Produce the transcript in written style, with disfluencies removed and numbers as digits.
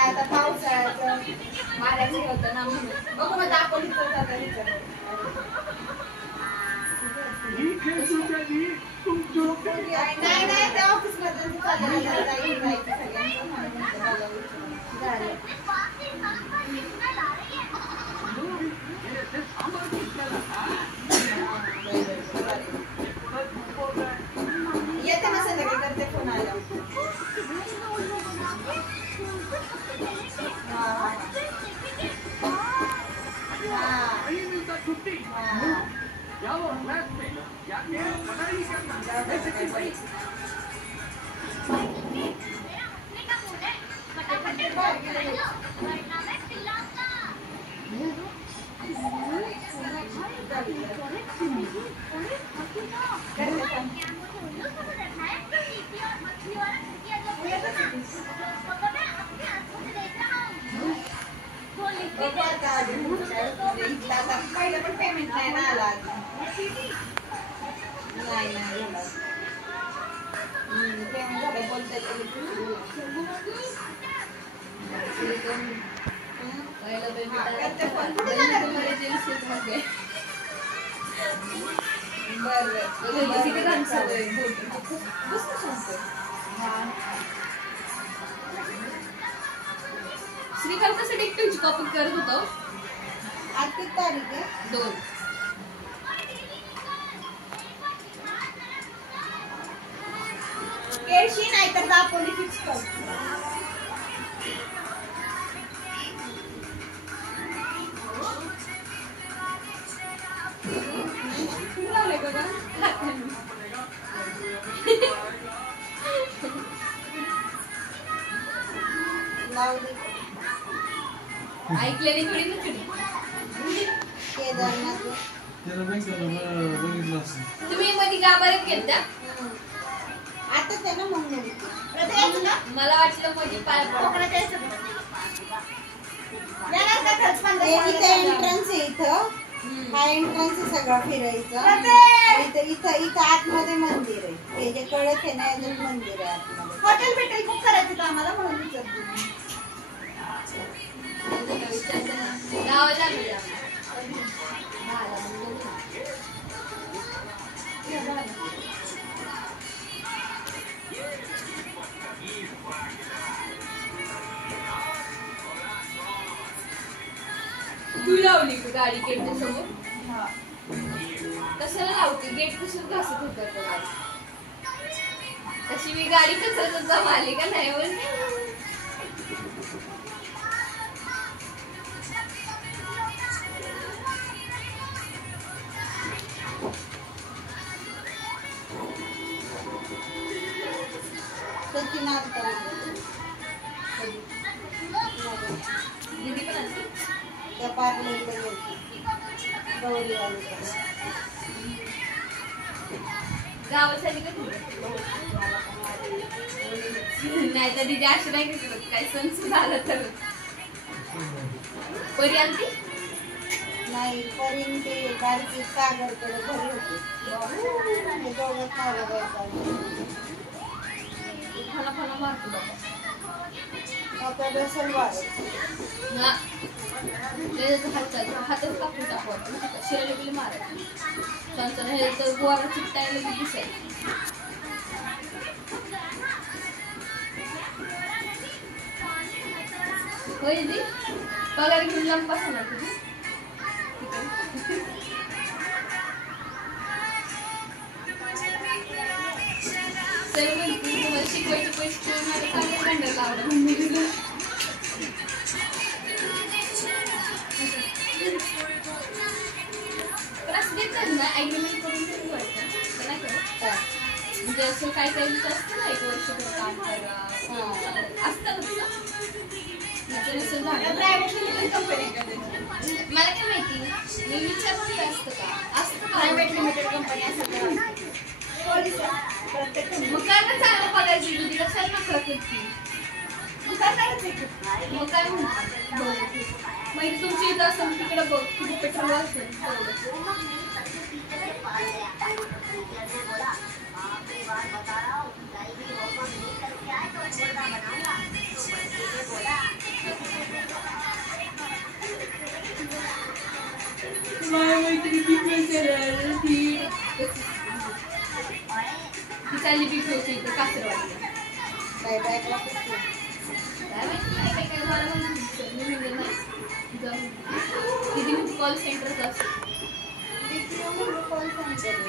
आता पावसाळ्याचं मारायचं होतं ना म्हणून बघू मग दाखवली तर नाही नाही त्या ऑफिस मध्ये येते ना संध्याकाळी करते फोन आला पहिलं पण पेमेंट नाही ना आला नाही पेमेंट झालं बोलताय श्रीकांतासाठी एक पेज कॉपी करत होतो. आज किती तारीख आहे? 2. केळशी नाही तर दापोली फिक्स कर. ऐकलेली थोडी ना केदारनाथ तुम्ही मध्ये गाभाऱ्यात गेलता आता त्यांना म्हणून मला वाटलं म्हणजे एंट्रन्स आहे इथं हा एंट्रन्स आहे सगळं फिरायचं इथं आतमध्ये मंदिर आहे हे जे कळत आहे ना याच्यात मंदिर आहे आतमध्ये हॉटेल भेटेल बुक करायचं का आम्हाला म्हणून विचारतो तू लावली का गाडी गेटच्या समोर? कशाला लावते? गेट कशाला घासत होतं गाडी? तशी मी गाडी कचऱ्यात जमा आली का नाही बोलते दीदी पण आली त्या पार्लर गौरी गावासाठी का नाही तर दीदी अशी नाही करत काय सण सुद्धा आला तर परी आलती नाही परीन ते बारकी सागरकडे घरी होते दोघं खायला खाना खाना मारतो बाबा आता बेसन वाढत ना हातच कापून टाकू शिरायला गेले मारायचं त्यांचं हे तर गोवारा चिकटायला की दिसायचं होय दी पगार घेऊन लांब बसणार तुझी सर म्हणते तुम्हाला शिकवायचे पैसे मला चांगले बंडल लावलं पण असं देतात ना ॲग्रीमेंट करून वाटतं नाही करत म्हणजे असं काय काही असतं ना 1 वर्षभर काम करा असतं मला काय माहिती मी विचारलं असतं का असतं प्रायव्हेट लिमिटेड कंपनी असं मग काय ना चांगला पगार दिली कशाला नकळत होती मग काय म्हणतात मग तुमची इथं असं तिकडे बघ किती पेट्रोल असेल चालली पी होती इथं कासरवाडी काय बॅगला किती मी कॉल सेंटरचा असतो कॉल सेंटर